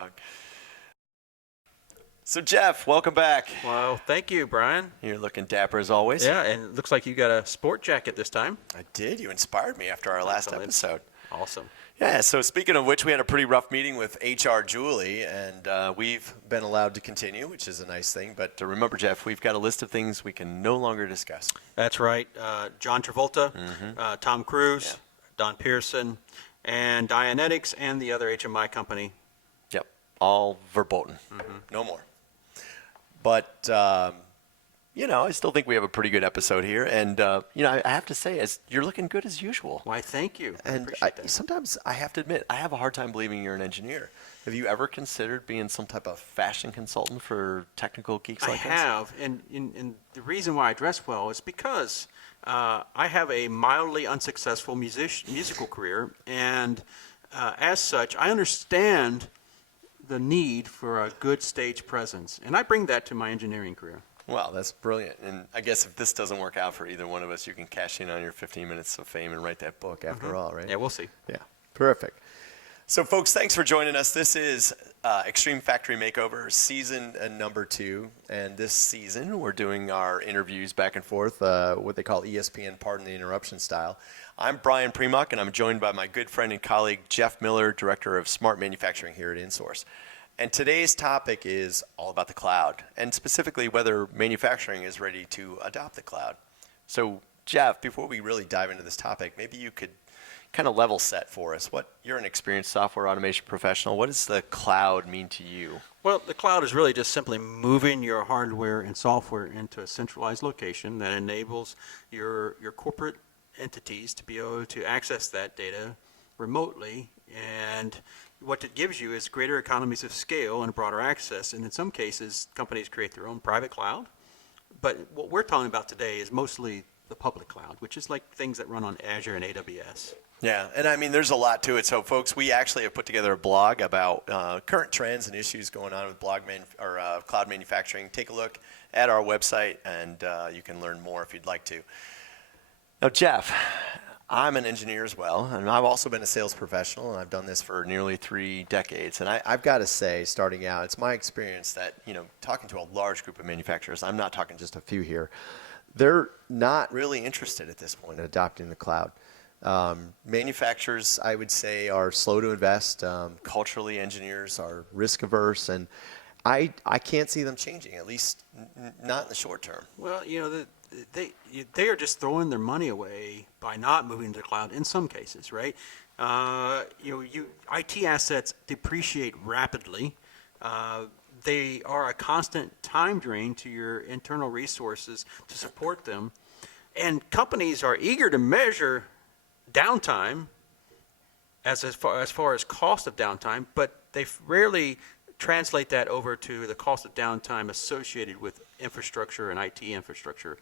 dog. So, Jeff, welcome back. Well, thank you, Brian. You're looking dapper as always. Yeah, and it looks like you got a sport jacket this time. I did. You inspired me after our last episode. Awesome. Yeah, so speaking of which, we had a pretty rough meeting with HR Julie, and we've been allowed to continue, which is a nice thing. But remember, Jeff, we've got a list of things we can no longer discuss. That's right. John Travolta, Tom Cruise, Don Pearson, and Dianetics, and the other HMI company. Yep, all verboten. No more. But, I still think we have a pretty good episode here. And, I have to say, you're looking good as usual. Why, thank you. And sometimes I have to admit, I have a hard time believing you're an engineer. Have you ever considered being some type of fashion consultant for technical geeks like us? I have. And the reason why I dress well is because I have a mildly unsuccessful musical career. And as such, I understand the need for a good stage presence. And I bring that to my engineering career. Wow, that's brilliant. And I guess if this doesn't work out for either one of us, you can cash in on your 15 minutes of fame and write that book after all, right? Yeah, we'll see. Yeah, perfect. So, folks, thanks for joining us. This is Extreme Factory Makeover, season number 2. And this season, we're doing our interviews back and forth, what they call ESPN Pardon the Interruption style. I'm Brian Primock, and I'm joined by my good friend and colleague, Jeff Miller, Director of Smart Manufacturing here at InSource. And today's topic is all about the cloud, and specifically whether manufacturing is ready to adopt the cloud. So, Jeff, before we really dive into this topic, maybe you could kind of level set for us. You're an experienced software automation professional. What does the cloud mean to you? Well, the cloud is really just simply moving your hardware and software into a centralized location that enables your corporate entities to be able to access that data remotely, and what it gives you is greater economies of scale and broader access. And in some cases, companies create their own private cloud. But what we're talking about today is mostly the public cloud, which is like things that run on Azure and AWS. Yeah, and I mean, there's a lot to it. So, folks, we actually have put together a blog about current trends and issues going on with cloud manufacturing. Take a look at our website, and you can learn more if you'd like to. Now, Jeff, I'm an engineer as well, and I've also been a sales professional, and I've done this for nearly 3 decades. And I've got to say, starting out, it's my experience that, talking to a large group of manufacturers, I'm not talking just a few here, they're not really interested at this point in adopting the cloud. Manufacturers, I would say, are slow to invest. Culturally, engineers are risk averse, and I can't see them changing, at least not in the short term. Well, they are just throwing their money away by not moving to the cloud in some cases, right? IT assets depreciate rapidly. They are a constant time drain to your internal resources to support them. And companies are eager to measure downtime as far as cost of downtime, but they rarely translate that over to the cost of downtime associated with infrastructure and IT infrastructure.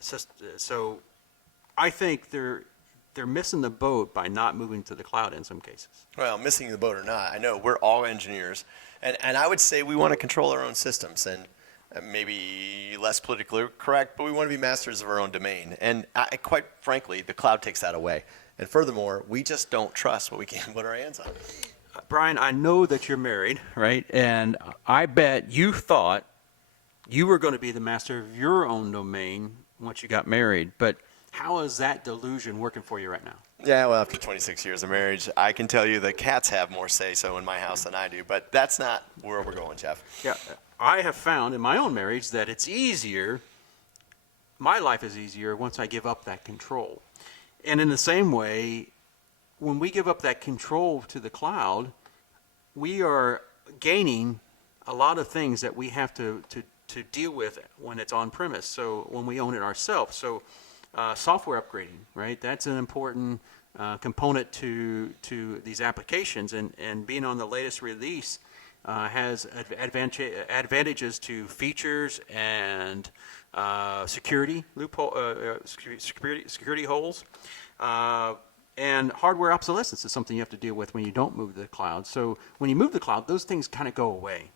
So I think they're missing the boat by not moving to the cloud in some cases. Well, missing the boat or not, I know we're all engineers, and I would say we want to control our own systems, and maybe less politically correct, but we want to be masters of our own domain. And quite frankly, the cloud takes that away. And furthermore, we just don't trust what we can put our hands on. Brian, I know that you're married, right? And I bet you thought you were going to be the master of your own domain once you got married. But how is that delusion working for you right now? Yeah, well, after 26 years of marriage, I can tell you the cats have more say-so in my house than I do. But that's not where we're going, Jeff. Yeah, I have found in my own marriage that it's easier, my life is easier once I give up that control. And in the same way, when we give up that control to the cloud, we are gaining a lot of things that we have to deal with when it's on premise. So when we own it ourselves. So software upgrading, right? That's an important component to these applications, and being on the latest release has advantages to features and security holes. And hardware obsolescence is something you have to deal with when you don't move to the cloud. So when you move to the cloud, those things kind of go away.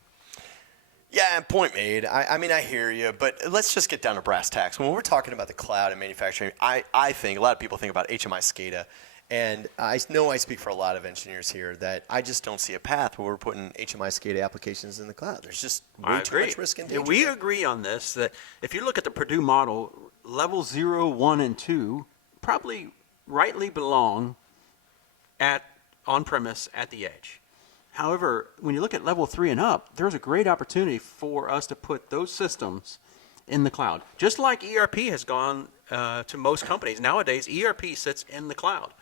Yeah, point made. I mean, I hear you, but let's just get down to brass tacks. When we're talking about the cloud and manufacturing, I think a lot of people think about HMI SCADA, And I know I speak for a lot of engineers here that I just don't see a path where we're putting HMI SCADA applications in the cloud. There's just way too much risk and danger. Yeah, we there. agree on this, that if you look at the Purdue model, level 0, 1, and 2 probably rightly belong at on-premise at the edge. However, when you look at level 3 and up, there's a great opportunity for us to put those systems in the cloud. Just like ERP has gone to most companies. Nowadays, ERP sits in the cloud.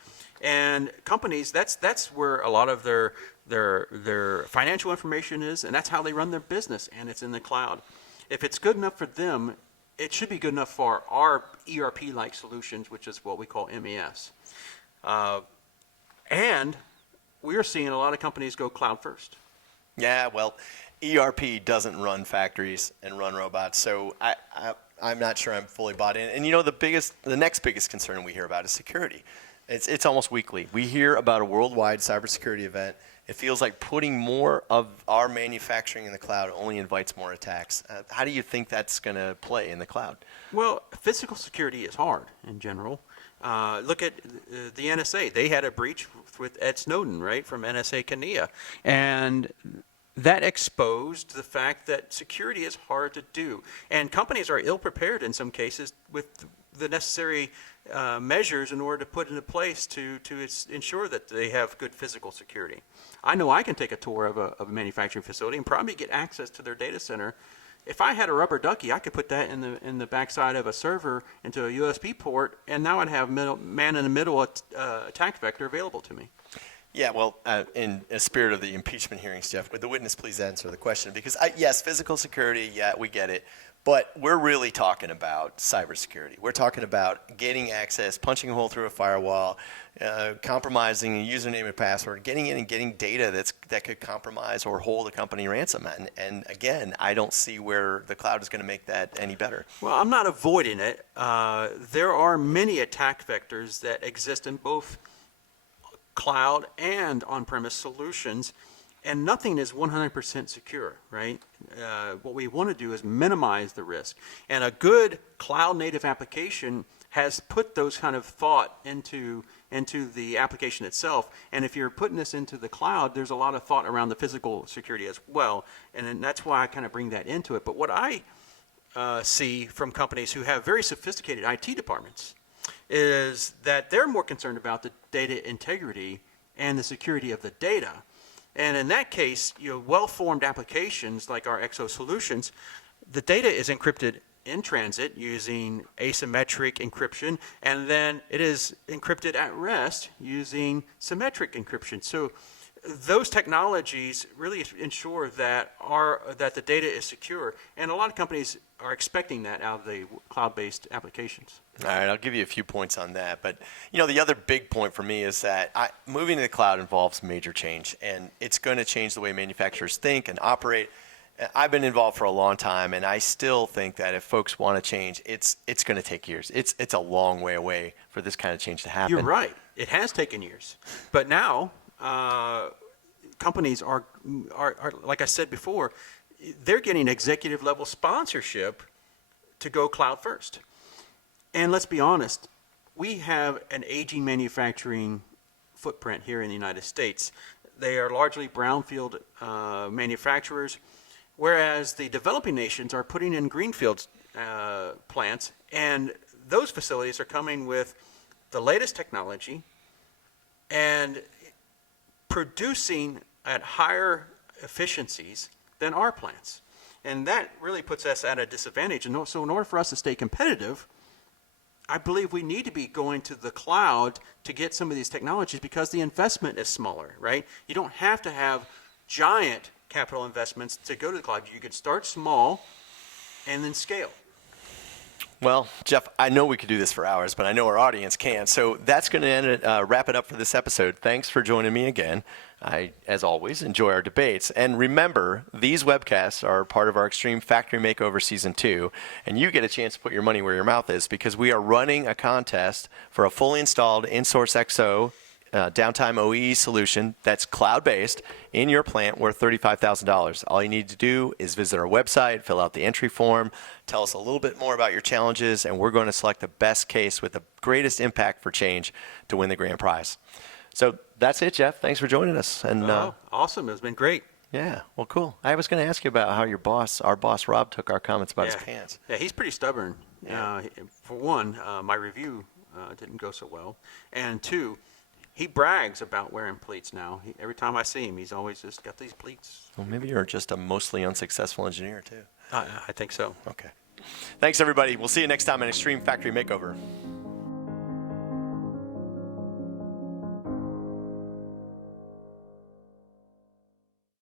And companies, that's where a lot of their financial information is, and that's how they run their business, and it's in the cloud. If it's good enough for them, it should be good enough for our ERP-like solutions, which is what we call MES. And we are seeing a lot of companies go cloud first. Yeah, well, ERP doesn't run factories and run robots, so I'm not sure I'm fully bought in. And the next biggest concern we hear about is security. It's almost weekly. We hear about a worldwide cybersecurity event. It feels like putting more of our manufacturing in the cloud only invites more attacks. How do you think that's going to play in the cloud? Well, physical security is hard in general. Look at the NSA. They had a breach with Ed Snowden, right, from NSA Kenya. And that exposed the fact that security is hard to do. And companies are ill-prepared in some cases with the necessary measures in order to put into place to ensure that they have good physical security. I know I can take a tour of a manufacturing facility and probably get access to their data center. If I had a rubber ducky, I could put that in the backside of a server into a USB port, and now I'd have man-in-the-middle attack vector available to me. Yeah, well, in the spirit of the impeachment hearings, Jeff, would the witness please answer the question? Because, yes, physical security, yeah, we get it. But we're really talking about cybersecurity. We're talking about getting access, punching a hole through a firewall, compromising a username and password, getting in and getting data that could compromise or hold a company ransom. And again, I don't see where the cloud is going to make that any better. Well, I'm not avoiding it. There are many attack vectors that exist in both cloud and on-premise solutions, and nothing is 100% secure, right? What we want to do is minimize the risk. And a good cloud-native application has put those kind of thought into the application itself. And if you're putting this into the cloud, there's a lot of thought around the physical security as well. And then that's why I kind of bring that into it. But what I see from companies who have very sophisticated IT departments is that they're more concerned about the data integrity and the security of the data. And in that case, well-formed applications like our XO solutions, the data is encrypted in transit using asymmetric encryption, and then it is encrypted at rest using symmetric encryption. So those technologies really ensure that the data is secure, and a lot of companies are expecting that out of the cloud-based applications. All right, I'll give you a few points on that. But, the other big point for me is that moving to the cloud involves major change, and it's going to change the way manufacturers think and operate. I've been involved for a long time, and I still think that if folks want to change, it's going to take years. It's a long way away for this kind of change to happen. You're right. It has taken years. But now companies are, like I said before, they're getting executive level sponsorship to go cloud first. And let's be honest, we have an aging manufacturing footprint here in the United States. They are largely brownfield manufacturers, whereas the developing nations are putting in greenfield plants, and those facilities are coming with the latest technology and producing at higher efficiencies than our plants. And that really puts us at a disadvantage. And so in order for us to stay competitive, I believe we need to be going to the cloud to get some of these technologies because the investment is smaller, right? You don't have to have giant capital investments to go to the cloud. You can start small and then scale. Well, Jeff, I know we could do this for hours, but I know our audience can. So that's going to wrap it up for this episode. Thanks for joining me again. I, as always, enjoy our debates. And remember, these webcasts are part of our Extreme Factory Makeover Season 2, and you get a chance to put your money where your mouth is because we are running a contest for a fully installed in-source XO downtime OEE solution that's cloud-based in your plant worth $35,000. All you need to do is visit our website, fill out the entry form, tell us a little bit more about your challenges, and we're going to select the best case with the greatest impact for change to win the grand prize. So that's it, Jeff. Thanks for joining us. And Awesome. It's been great. yeah, well, cool. I was going to ask you about how our boss Rob, took our comments about his pants. Yeah, he's pretty stubborn. Yeah. For one, my review didn't go so well. And two, he brags about wearing pleats now. Every time I see him, he's always just got these pleats. Well, maybe you're just a mostly unsuccessful engineer, too. I think so. Okay. Thanks, everybody. We'll see you next time on Extreme Factory Makeover.